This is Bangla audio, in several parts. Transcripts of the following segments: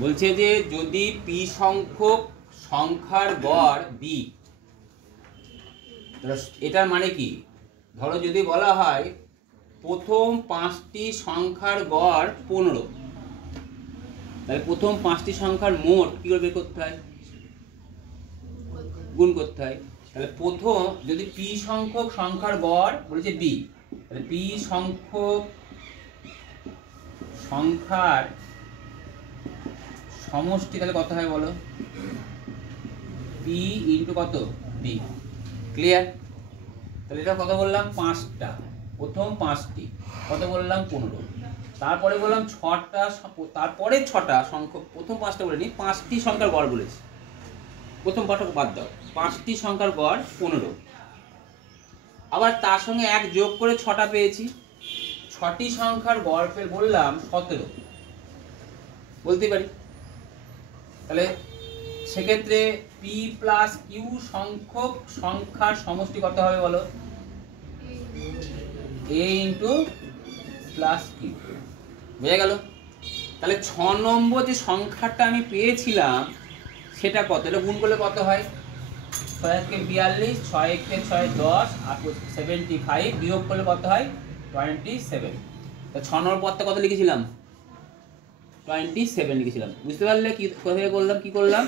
বলছে যে যদি পি সংখ্যক সংখ্যার গড় বি, এটার মানে কি? ধরো যদি বলা হয় প্রথম 5টি সংখ্যার গড় 15, তাহলে প্রথম 5টি সংখ্যার মোট কি করে বের করতে হয়? গুণ করতে হয়। তাহলে প্রথম যদি পি সংখ্যক সংখ্যার গড় বলেছে বি, তাহলে পি সংখ্যক সংখ্যার সমষ্টি তাহলে কত হয় বলো? পি ইন্টু কত? বি। ক্লিয়ার? তাহলে এটা কত বললাম? 5টা, প্রথম 5টি কত বললাম? 15। তারপরে বললাম 6টা, তারপরে 6টা সংখ্যক, প্রথম 5টা বলিনি, 5টি সংখ্যার গড় বলেছি। প্রথম পাঠক বাদ দাও, 5টি সংখ্যার গড় 15। আবার তার সঙ্গে 1 যোগ করে 6টা পেয়েছি, 6টি সংখ্যার গড় পেয়ে বললাম 17 বলতে পারি। তাহলে সেক্ষেত্রে পি প্লাস কিউ সংখ্যক সংখ্যার সমষ্টি কত হবে বলো? এ ইন্টু প্লাস কিউ। বুঝে গেল? তাহলে 6 নম্বর যে সংখ্যাটা আমি পেয়েছিলাম সেটা কত? এটা গুণ করলে কত হয়? 6 কে 42, 6 কে 6 10 আর 75, বিয়োগ করলে কত হয়? 27। তা 6 নম্বর পদটা কত লিখেছিলাম? 27 লিখেছিলাম। বুঝতে পারলে কি কোথায় করলাম? কি করলাম?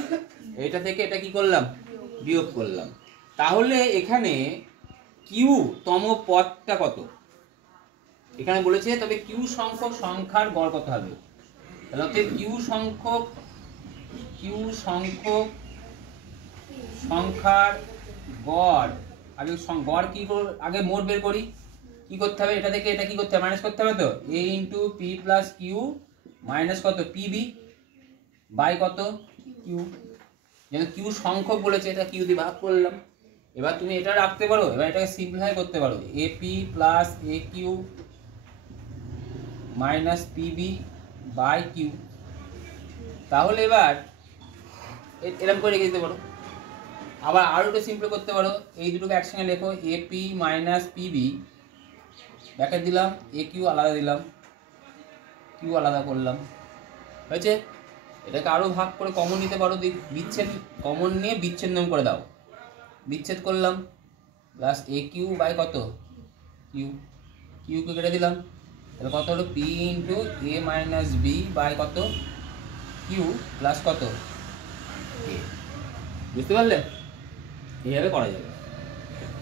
এটা থেকে এটা কি করলাম? বিয়োগ করলাম। তাহলে এখানে কিউ তম পদটা কত? এখানে বলেছে তবে কিউ সংখ্যক সংখ্যার গড় কত হবে? তাহলে কিউ সংখ্যক সংখ্যার গড়, আগে গড় কি আগে মোট বের করি। কি করতে হবে? এটা থেকে এটা কি করতে হবে? মাইনাস করতে হবে। তো A into P plus Q minus কত? পিবি বাই কত? কিউ। যেন কিউ সংখ্যক বলেছে, এটা কিউ দিয়ে ভাগ করলাম। এবার তুমি এটা রাখতে পারো, এবার এটাকে সিম্পলিফাই করতে পারো, a p plus a q minus p b by q. তাহলে এবার এরকম করে রেখে দিতে পারো। আবার আরও একটু সিম্পল করতে পারো, এই দুটোকে একসঙ্গে লেখো, এপি মাইনাস পিবি ব্যাকেট দিলাম, এ কিউ আলাদা দিলাম, কিউ আলাদা করলাম। হয়েছে? এটাকে আরও ভাগ করে কমন নিতে পারো, বিচ্ছেদ কমন নিয়ে বিচ্ছেদন করে দাও। বিচ্ছেদ করলাম, প্লাস এ কিউ বাই কত? কিউ। কিউকে কেটে দিলাম, তাহলে কত হলো? P into a minus b by কত? কিউ প্লাস কত? এ। বুঝতে পারলে? এইভাবে করা যাবে।